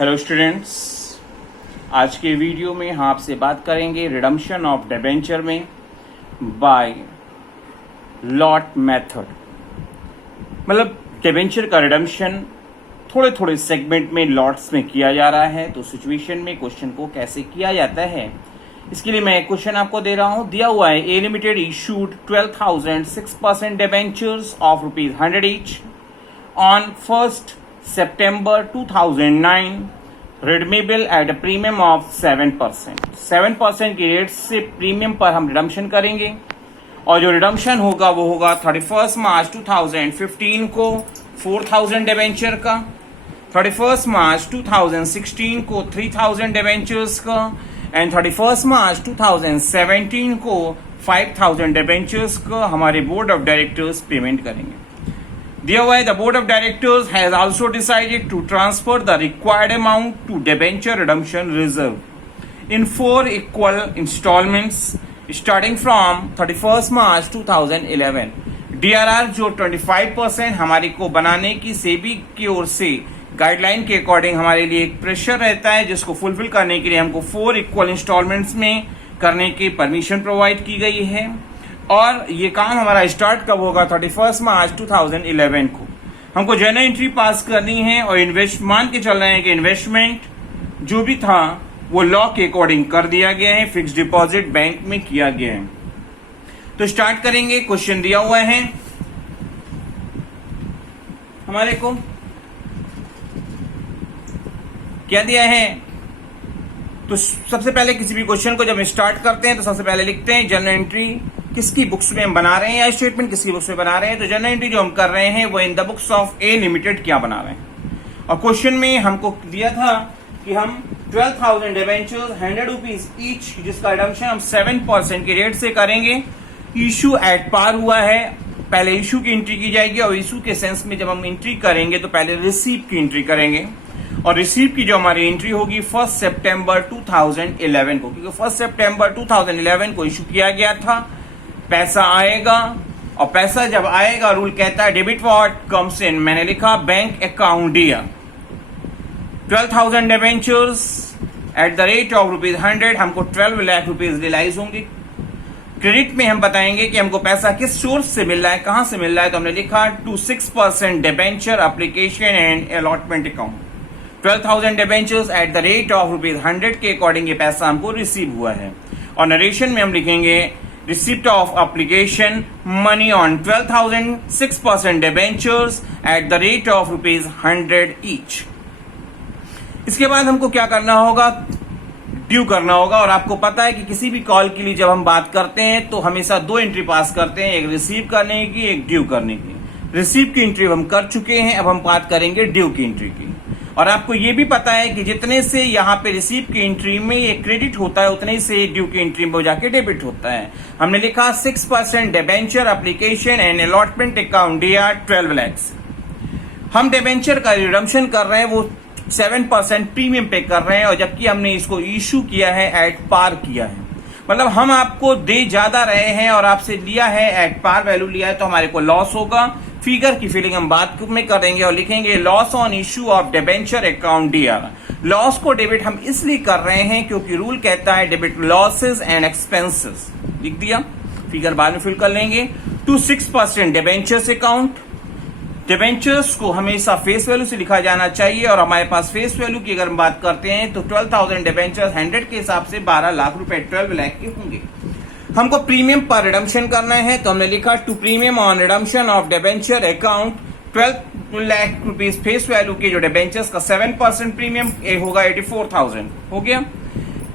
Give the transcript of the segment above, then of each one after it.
Hello students, आज के video में हम आपसे बात करेंगे रिडम्पशन ऑफ डिबेंचर में बाय लॉट मेथड। मतलब डिबेंचर का रिडम्पशन थोड़े थोड़े सेगमेंट में लॉट्स में किया जा रहा है, तो सिचुएशन में क्वेश्चन को कैसे किया जाता है इसके लिए मैं क्वेश्चन आपको दे रहा हूं। दिया हुआ है A limited issued 12,006% debentures of ₹100 each on 1st September 2009, redeemable at a premium of 7%। 7% की रेट से प्रीमियम पर हम रिडम्पशन करेंगे और जो रिडम्पशन होगा वो होगा 31 मार्च 2015 को 4,000 डिबेंचर का, 31 मार्च 2016 को 3,000 डिबेंचर्स का एंड 31 मार्च 2017 को 5,000 डिबेंचर्स का हमारे बोर्ड ऑफ डायरेक्टर्स पेमेंट करेंगे। दिया हुआ है the board of directors has also decided to transfer the required amount to debenture redemption reserve in 4 equal installments starting from 31st March 2011। DRR जो 25% हमारे को बनाने की सेबी की ओर से गाइडलाइन के अकॉर्डिंग हमारे लिए एक प्रेशर रहता है, जिसको फुलफिल करने के लिए हमको 4 इक्वल इंस्टॉलमेंट्स में करने की परमिशन प्रोवाइड की गई है। और ये काम हमारा स्टार्ट कब होगा? 31 मार्च 2011 को। हमको जर्नल एंट्री पास करनी है और इन्वेस्ट मान के चल रहे हैं कि इन्वेस्टमेंट जो भी था वो लॉ के अकॉर्डिंग कर दिया गया है, फिक्स डिपॉजिट बैंक में किया गया है। तो स्टार्ट करेंगे। क्वेश्चन दिया हुआ है हमारे को, क्या दिया है? तो सबसे पहले किसी भी क्वेश्चन को जब स्टार्ट करते हैं तो सबसे पहले लिखते हैं जर्नल एंट्री किसकी बुक्स में हम बना रहे हैं या स्टेटमेंट किसकी बुक्स में बना रहे हैं। तो जर्नल एंट्री जो हम कर रहे हैं वो in the books of A limited क्या बना रहे हैं। और क्वेश्चन में हमको दिया था कि हम 12,000 डिबेंचर्स ₹100 ईच, जिसका रिडम्पशन हम 7% की रेट से करेंगे। इशू एट पार हुआ है, पहले इशू की एंट्री की जाएगी और इशू के सेंस में जब हम एंट्री करेंगे तो पहले रिसीव की एंट्री करेंगे और रिसीव की जो हमारी एंट्री होगी 1 सितंबर 2011 को, क्योंकि 1 सितंबर 2011 को इशू किया गया था। पैसा आएगा और पैसा जब आएगा रूल कहता है डेबिट व्हाट कम्स इन, मैंने लिखा बैंक अकाउंट दिया 12,000 debentures at the rate of ₹100, हमको 12 लाख रुपीज रियलाइज होंगे। क्रेडिट में हम बताएंगे कि हमको पैसा किस सोर्स से मिल रहा है, कहां से मिल रहा है। तो हमने लिखा 6% debenture application and allotment account. 12,000 debentures at the rate of ₹100 के अकॉर्डिंग ये पैसा हमको रिसीव हुआ है। और नरेशन में हम लिखेंगे receipt of application money on 12,006% debentures at the rate of ₹100 each। इसके बाद हमको क्या करना होगा? ड्यू करना होगा। और आपको पता है कि किसी भी कॉल के लिए जब हम बात करते हैं तो हमेशा 2 एंट्री पास करते हैं, एक रिसीव करने की, एक ड्यू करने की। रिसीव की एंट्री हम कर चुके हैं, अब हम बात करेंगे ड्यू की एंट्री की। और आपको ये भी पता है कि जितने से यहाँ पे रिसीव की एंट्री में ये क्रेडिट होता है उतने से ड्यू की एंट्री में जाके डेबिट होता है। हमने लिखा 6% debenture application and allotment account DR 12 lakhs। हम डिबेंचर का रिडम्पशन कर रहे हैं, वो 7% प्रीमियम पे कर रहे हैं और जबकि हमने इसको इशू किया है एट पार किया है। मतलब हम आपको दे ज्यादा रहे हैं और आपसे लिया है एट पार वैल्यू लिया है, तो हमारे को लॉस होगा। फिगर की फिलिंग हम बाद में करेंगे और लिखेंगे loss on issue of debenture account DR। Loss को डेबिट हम इसलिए कर रहे हैं क्योंकि रूल कहता है डेबिट लॉसेस एंड एक्सपेंसेस। लिख दिया, फिगर बाद में फिल कर लेंगे। 6% डिबेंचर्स अकाउंट। डिबेंचर्स को हमेशा फेस वैल्यू से लिखा जाना चाहिए और हमारे पास फेस वैल्यू की अगर हम बात करते हैं तो 12,000 डिबेंचर्स 100 के हिसाब से 12 लाख रुपए 12 लाख के होंगे। हमको प्रीमियम पर रिडम्पशन करना है तो हमने लिखा to premium on redemption of debenture account 12 lakh rupees face value के जो डिबेंचर्स का 7% प्रीमियम होगा 84,000 हो गया।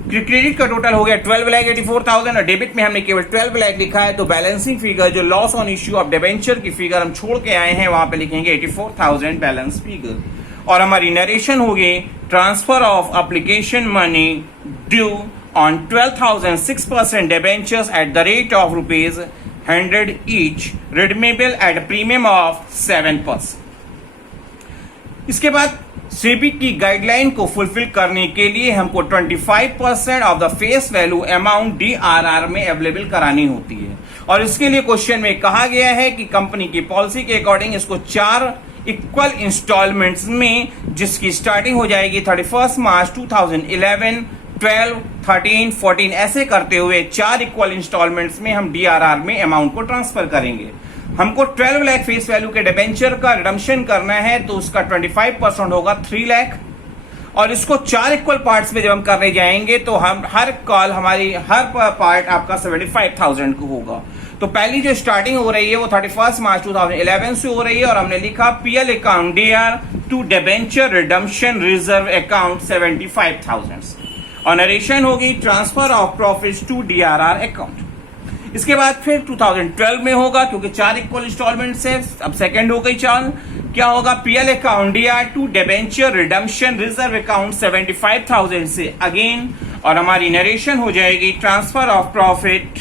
क्रेडिट का टोटल हो गया 12,84,000 और डेबिट में हमने केवल 12 लाख लिखा है। तो बैलेंसिंग फिगर जो loss on issue of debenture की फिगर हम छोड़ के आए हैं वहां पे लिखेंगे 84,000 बैलेंस फिगर। और हमारी नरेशन होगी transfer of application money due on 12,006% debentures at the rate of ₹100 each, redeemable at a premium of 7%। इसके बाद सेबी की गाइडलाइन को फुलफिल करने के लिए हमको 25% of the face value amount DRR में अवेलेबल करानी होती है। और इसके लिए क्वेश्चन में कहा गया है कि कंपनी की पॉलिसी के अकॉर्डिंग इसको 4 इक्वल इंस्टॉलमेंट्स में, जिसकी स्टार्टिंग हो जाएगी 31 मार्च 2011, 12, 13, 14 ऐसे करते हुए 4 इक्वल इंस्टॉलमेंट्स में हम डीआरआर में अमाउंट को ट्रांसफर करेंगे। हमको 12 लाख फेस वैल्यू के डिबेंचर का रिडम्पशन करना है, तो उसका 25% होगा 3 लाख, और इसको 4 इक्वल पार्ट्स में जब हम करने जाएंगे तो हम हर पार्ट आपका 75,000 को होगा। तो पहली जो स्टार्टिंग हो रही है वो 31 मार्च 2011 से हो रही है, और हमने लिखा PL account DR to debenture redemption reserve account 75,000, और नरेशन होगी transfer of profits to DRR account. इसके बाद फिर 2012 में होगा, क्योंकि 4 इक्वल इंस्टॉलमेंट्स है, अब सेकंड हो गई चाल, क्या होगा PL account DR to debenture redemption reserve account 75,000 से अगेन, और हमारी नरेशन हो जाएगी transfer of profit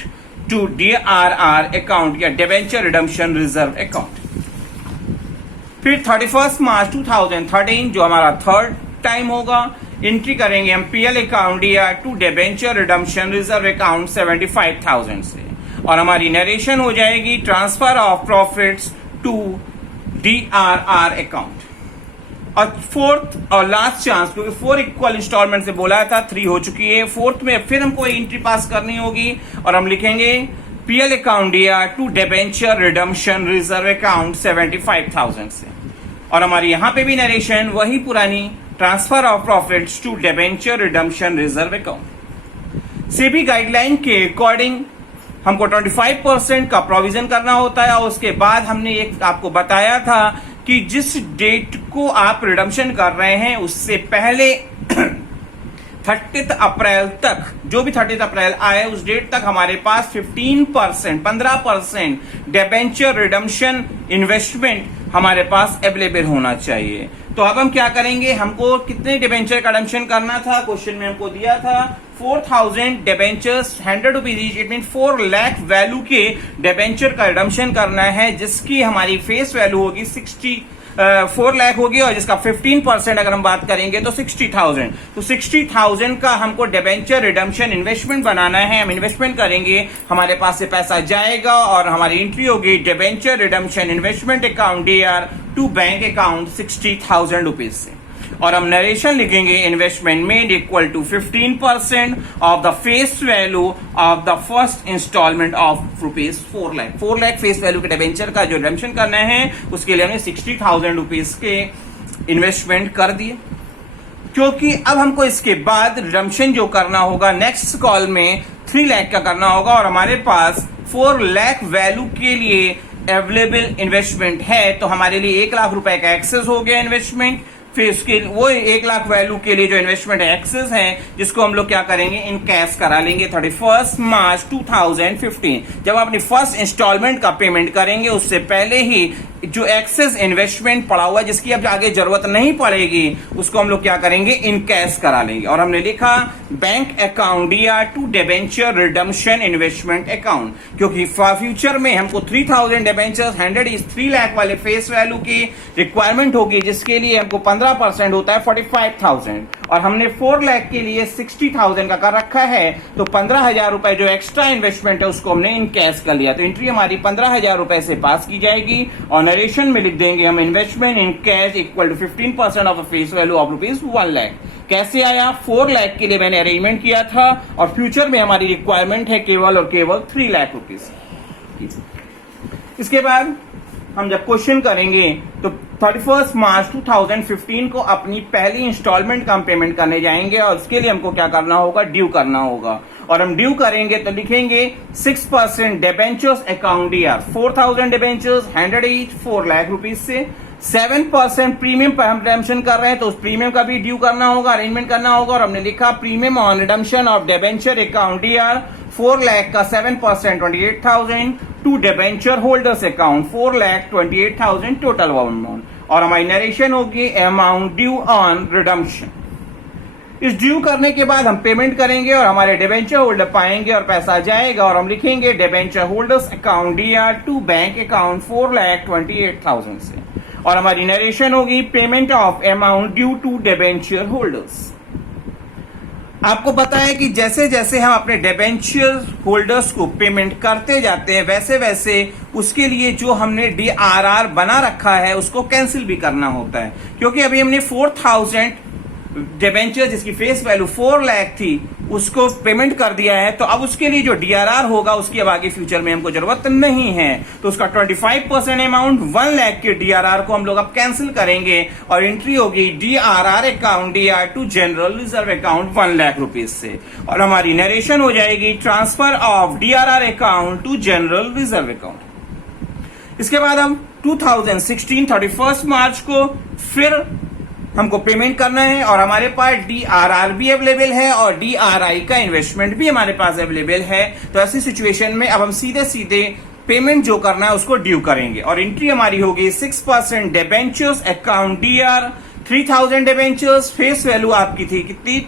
to DRR account या डिबेंचर रिडम्पशन रिजर्व अकाउंट। फिर 31 मार्च 2013 जो हमारा थर्ड टाइम होगा, एंट्री करेंगे हम PL account DR to debenture redemption reserve account 75,000 से, और हमारी नरेशन हो जाएगी transfer of profits to DRR account. और फोर्थ और लास्ट चांस, क्योंकि 4 इक्वल इंस्टॉलमेंट से बोला था, 3 हो चुकी है, फोर्थ में फिर हमको एंट्री पास करनी होगी, और हम लिखेंगे PL account DR to debenture redemption reserve account 75,000 से, और हमारी यहां पे भी नरेशन वही पुरानी transfer of profits to debenture redemption reserve account. SEBI guideline के अकॉर्डिंग हमको 25% का प्रोविजन करना होता है, और उसके बाद हमने एक आपको बताया था कि जिस डेट को आप रिडम्पशन कर रहे हैं उससे पहले 30 अप्रैल तक, जो भी 30 अप्रैल आए उस डेट तक हमारे पास 15% डिबेंचर रिडम्पशन इन्वेस्टमेंट हमारे पास अवेलेबल होना चाहिए। तो अब हम क्या करेंगे, हमको कितने डिबेंचर का रिडम्पशन करना था, क्वेश्चन में हमको दिया था 4,000 debentures 100 rupees each, it mean 4 lakh value के डिबेंचर का रिडम्पशन करना है, जिसकी हमारी फेस वैल्यू होगी 4 लाख होगी, और जिसका 15% अगर हम बात करेंगे तो 60,000। तो 60,000 का हमको डिबेंचर रिडम्पशन इन्वेस्टमेंट बनाना है, हम इन्वेस्टमेंट करेंगे, हमारे पास से पैसा जाएगा, और हमारी एंट्री होगी debenture redemption investment account DR to bank account 60,000 rupees से, और हम नरेशन लिखेंगे investment made equal to 15% of the face value of the first instalment of rupees 4 lakh. 4 lakh face value के डिबेंचर का जो रिडम्पशन करना है उसके लिए हमने 60,000 रुपीज के इन्वेस्टमेंट कर दिए, क्योंकि अब हमको इसके बाद रिडम्पशन जो करना होगा नेक्स्ट कॉल में 3 लाख का करना होगा, और हमारे पास 4 लाख वैल्यू के लिए अवेलेबल इन्वेस्टमेंट है, तो हमारे लिए 1 लाख रुपए का एक्सेस हो गया इन्वेस्टमेंट। फिर उसके वो 1 लाख वैल्यू के लिए जो इन्वेस्टमेंट एक्सेस है, जिसको हम लोग क्या करेंगे, इन कैश करा लेंगे 31 मार्च 2015। जब अपनी फर्स्ट इंस्टॉलमेंट का पेमेंट करेंगे उससे पहले ही जो एक्सेस इन्वेस्टमेंट पड़ा हुआ है, जिसकी अब आगे जरूरत नहीं पड़ेगी, उसको हम लोग क्या करेंगे, इन कैश करा लेंगे, और हमने लिखा bank account DR to debenture redemption investment account, क्योंकि फ्यूचर में हमको 3,000 डिबेंचर्स 100 इज 3 लाख वाले फेस वैल्यू की रिक्वायरमेंट होगी, जिसके लिए हमको 15% होता है 45,000, और हमने 4 लाख के लिए 60,000 का कर रखा है, तो 15,000 रुपए जो एक्स्ट्रा इन्वेस्टमेंट है उसको हमने इन कैश कर लिया। तो एंट्री हमारी 15,000 रुपए से पास की जाएगी, और नरेशन में लिख देंगे हम investment in cash equal to 15% of the face value of rupees 1 lakh. कैसे आया, 4 लाख के लिए मैंने अरेंजमेंट किया था, और फ्यूचर में हमारी रिक्वायरमेंट है केवल और केवल 3 लाख रुपीज। इसके बाद हम जब क्वेश्चन करेंगे तो 31 मार्च 2015 को अपनी पहली इंस्टॉलमेंट का हम पेमेंट करने जाएंगे, और उसके लिए हमको क्या करना होगा, ड्यू करना होगा, और हम ड्यू करेंगे तो लिखेंगे 6% debentures account DR 4,000 debentures 100 each 4 lakh rupees से, 7% प्रीमियम पर हम रिडम्पशन कर रहे हैं, तो उस प्रीमियम का भी ड्यू करना होगा, अरेंजमेंट करना होगा, और हमने लिखा premium on redemption of debenture account DR 4 lakh का 7% 28,000 to debenture holders account 4 lakh 28,000 total amount, और हमारी नरेशन होगी अमाउंट ड्यू ऑन रिडम्पशन। इस ड्यू करने के बाद हम पेमेंट करेंगे और हमारे डिबेंचर होल्डर पाएंगे और पैसा जाएगा, और हम लिखेंगे debenture holders account DR to bank account 4,28,000 से, और हमारी नरेशन होगी payment of amount due to debenture holders. आपको पता है कि जैसे जैसे हम अपने डिबेंचर होल्डर्स को पेमेंट करते जाते हैं वैसे वैसे उसके लिए जो हमने DRR बना रखा है उसको कैंसिल भी करना होता है, क्योंकि अभी हमने 4000 डिबेंचर जिसकी फेस वैल्यू 4 लाख थी उसको पेमेंट कर दिया है, तो अब उसके लिए जो DRR होगा उसकी अब आगे फ्यूचर में हमको जरूरत नहीं है, तो उसका 25% अमाउंट 1 लाख के DRR को हम लोग अब कैंसिल करेंगे और एंट्री होगी DRR account DR to general reserve account 1 lakh rupees से, और हमारी नरेशन हो जाएगी transfer of DRR account to general reserve account. इसके बाद हम 2016 31 मार्च को फिर हमको पेमेंट करना है और हमारे पास DRR भी अवेलेबल है और DRI का इन्वेस्टमेंट भी हमारे पास अवेलेबल है, तो ऐसी सिचुएशन में अब हम सीधे सीधे पेमेंट जो करना है उसको ड्यू करेंगे और एंट्री हमारी होगी 6% debentures account DR 3000 debentures, face value आपकी थी कितनी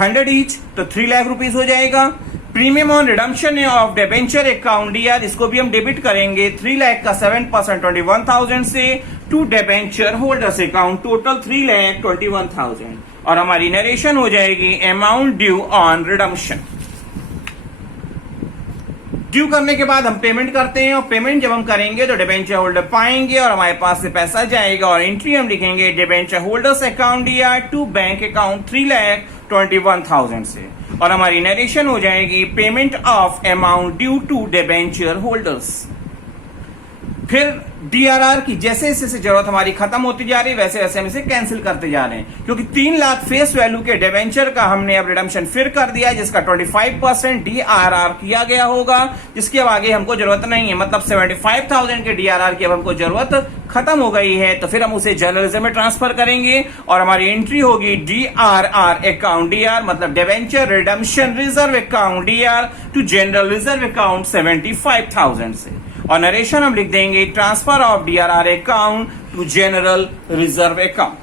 100 ईच, तो 3 लाख रुपीज हो जाएगा। Premium on redemption of debenture account DR इसको भी हम डेबिट करेंगे 3 लाख का 7% 21,000 से to debenture holders account total 3,21,000, और हमारी नरेशन हो जाएगी amount due on redemption. Due करने के बाद हम पेमेंट करते हैं और पेमेंट जब हम करेंगे तो डिबेंचर होल्डर पाएंगे और हमारे पास से पैसा जाएगा और एंट्री हम लिखेंगे debenture holders account DR to bank account 3,21,000 से, और हमारी नरेशन हो जाएगी payment of amount due to debenture holders. फिर DRR की जैसे जैसे जरूरत हमारी खत्म होती जा रही है वैसे वैसे हम इसे कैंसिल करते जा रहे हैं, क्योंकि 3 लाख फेस वैल्यू के डिबेंचर का हमने अब रिडम्पशन फिर कर दिया जिसका 25% DRR किया गया होगा, जिसके अब आगे हमको जरूरत नहीं है, मतलब 75,000 के DRR की अब हमको जरूरत खत्म हो गई है, तो फिर हम उसे जनरल रिजर्व में ट्रांसफर करेंगे और हमारी एंट्री होगी DRR अकाउंट DR मतलब debenture redemption reserve account DR to general reserve account 75,000 से, और नरेशन हम लिख देंगे transfer of DRR account to general reserve account.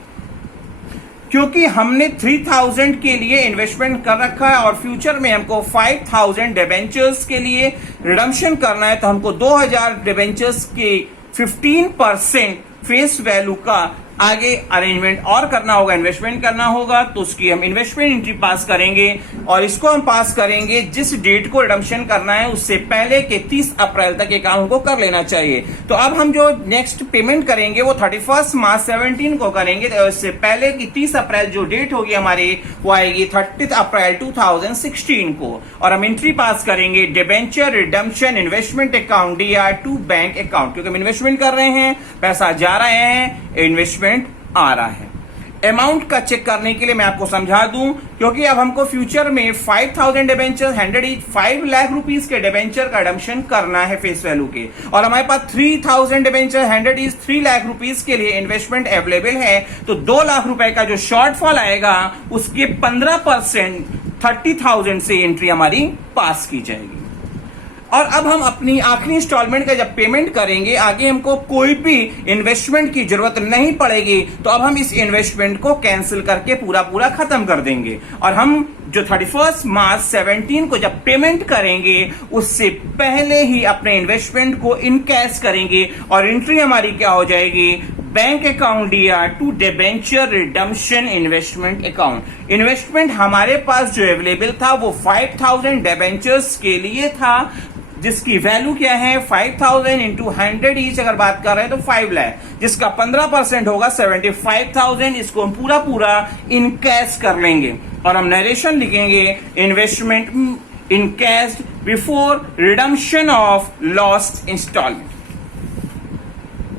क्योंकि हमने 3000 के लिए इन्वेस्टमेंट कर रखा है और फ्यूचर में हमको 5000 डिबेंचर्स के लिए रिडम्पशन करना है, तो हमको 2000 डिबेंचर्स के 15% फेस वैल्यू का आगे अरेंजमेंट और करना होगा, इन्वेस्टमेंट करना होगा, तो उसकी हम इन्वेस्टमेंट एंट्री पास करेंगे और इसको हम पास करेंगे जिस डेट को रिडम्पशन करना है उससे पहले के 30 अप्रैल तक ये काम हमको कर लेना चाहिए। तो अब हम जो नेक्स्ट पेमेंट करेंगे वो 31 मार्च 17 को करेंगे, तो इससे पहले की 30 अप्रैल जो डेट होगी हमारी वो आएगी 30 अप्रैल 2016 को, और हम एंट्री पास करेंगे debenture redemption investment account DR to bank account, क्योंकि हम इन्वेस्टमेंट कर रहे हैं, पैसा जा रहे हैं, इन्वेस्टमेंट आ रहा है। अमाउंट का चेक करने के लिए मैं आपको समझा दूं, क्योंकि अब हमको फ्यूचर में 5000 डिबेंचर 100 ईच 5 लाख रुपीस के डिबेंचर का रिडम्पशन करना है फेस वैल्यू के, और हमारे पास 3000 डिबेंचर 100 ईच 3 लाख रुपीस के लिए इन्वेस्टमेंट अवेलेबल है, तो 2 लाख रुपए का जो शॉर्टफॉल आएगा उसके 15% 30,000 से एंट्री हमारी पास की जाएगी। और अब हम अपनी आखिरी इंस्टॉलमेंट का जब पेमेंट करेंगे आगे हमको कोई भी इन्वेस्टमेंट की जरूरत नहीं पड़ेगी, तो अब हम इस इन्वेस्टमेंट को कैंसिल करके पूरा खत्म कर देंगे, और हम जो 31 मार्च 17 को जब पेमेंट करेंगे उससे पहले ही अपने इन्वेस्टमेंट को इन कैश करेंगे और एंट्री हमारी क्या हो जाएगी bank account DR to debenture redemption investment account. Investment हमारे पास जो अवेलेबल था वो 5000 डिबेंचर्स के लिए था, जिसकी वैल्यू क्या है 5000 इंटू 100 ईच अगर बात कर रहे हैं तो 5 लाख, जिसका 15% होगा 75,000, इसको हम पूरा इन कैश कर लेंगे और हम नरेशन लिखेंगे investment in cash before redemption of lost instalment.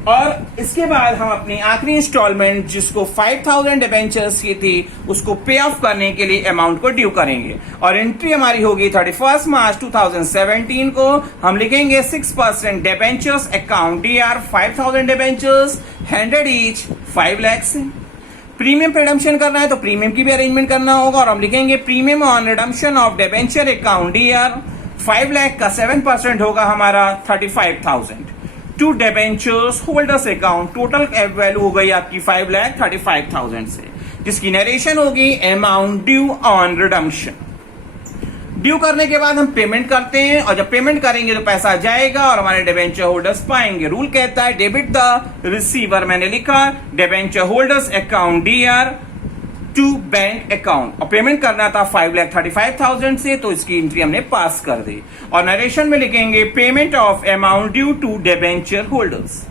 और इसके बाद हम अपनी आखिरी इंस्टॉलमेंट जिसको 5000 डिबेंचर्स की थी उसको पे ऑफ करने के लिए अमाउंट को ड्यू करेंगे, और एंट्री हमारी होगी 31 मार्च 2017 को। हम लिखेंगे 6% debentures account DR 5000 debentures 100 each 5 lakh से। प्रीमियम पे रिडम्पशन करना है तो प्रीमियम की भी अरेंजमेंट करना होगा, और हम लिखेंगे premium on redemption of debenture account DR 5 lakh का 7% होगा हमारा 35,000 to debentures holders account. Total value हो गई आपकी 5,35,000 से, जिसकी नरेशन होगी amount due on redemption. Due करने के बाद हम पेमेंट करते हैं, और जब पेमेंट करेंगे तो पैसा जाएगा और हमारे डिबेंचर होल्डर्स पाएंगे। रूल कहता है डेबिट द रिसीवर, मैंने लिखा debenture holders account DR to bank account, और पेमेंट करना था 5,35,000 से, तो इसकी एंट्री हमने पास कर दी। और नरेशन में लिखेंगे payment of amount due to debenture holders.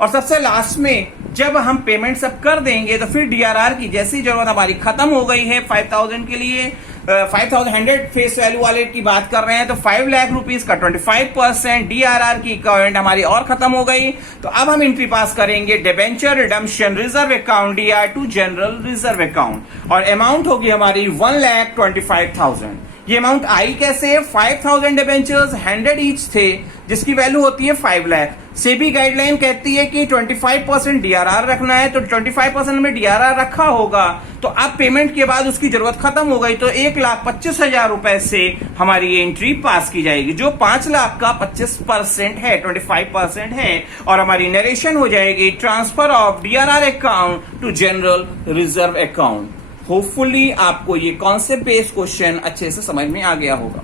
और सबसे लास्ट में जब हम पेमेंट सब कर देंगे तो फिर डीआरआर की जैसी जरूरत हमारी खत्म हो गई है 5,000 के लिए, 5,100 फेस वैल्यू वाले की बात कर रहे हैं, तो 5 लाख रुपीस का 25% डीआरआर की इक्विवेलेंट हमारी और खत्म हो गई। तो अब हम एंट्री पास करेंगे debenture redemption reserve account DR to general reserve account, और अमाउंट होगी हमारी 1,25,000। ये अमाउंट आई कैसे? 5,000 डिबेंचर्स 100 ईच थे, जिसकी वैल्यू होती है 5 लाख। सेबी गाइडलाइन कहती है कि 25% डीआरआर रखना है, तो 25% में डीआरआर रखा होगा, तो अब पेमेंट के बाद उसकी जरूरत खत्म हो गई, तो 1,25,000 रुपए से हमारी ये एंट्री पास की जाएगी, जो 5 लाख का 25% है, 25% है, और हमारी नरेशन हो जाएगी transfer of DRR account to general reserve account. Hopefully आपको ये कॉन्सेप्ट बेस्ड क्वेश्चन अच्छे से समझ में आ गया होगा।